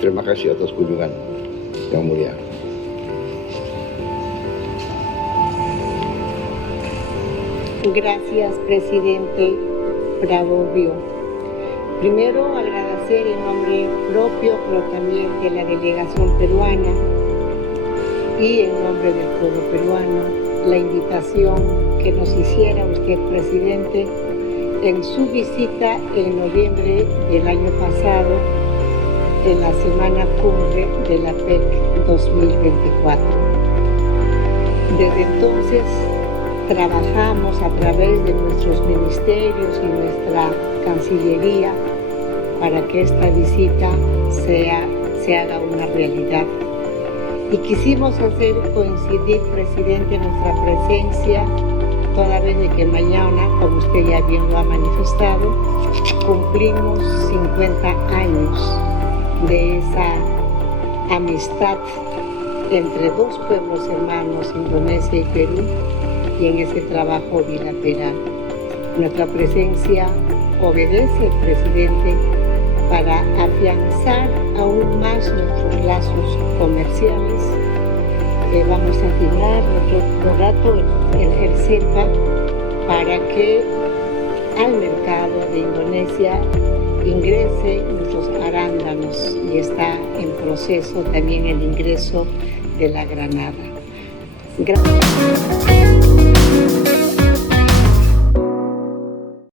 terima kasih atas kunjungan yang mulia. Gracias, presidente Prabowo. Primero, agradecer en nombre propio, pero también de la delegación peruana y en nombre del pueblo peruano, la invitación que nos hiciera usted, presidente, en su visita en noviembre del año pasado, en la Semana Cumbre de la PEC 2024. Desde entonces, trabajamos a través de nuestros ministerios y nuestra Cancillería para que esta visita se haga una realidad. Y quisimos hacer coincidir, presidente, nuestra presencia, toda vez de que mañana, como usted ya bien lo ha manifestado, cumplimos 50 años de esa amistad entre dos pueblos hermanos, Indonesia y Perú, y en ese trabajo bilateral. Nuestra presencia obedece, presidente, para afianzar aún más nuestros lazos comerciales. Vamos a firmar nuestro trato, el CEPA, para que al mercado de Indonesia ingrese nuestros arándanos, y está en proceso también el ingreso de la granada. Gracias.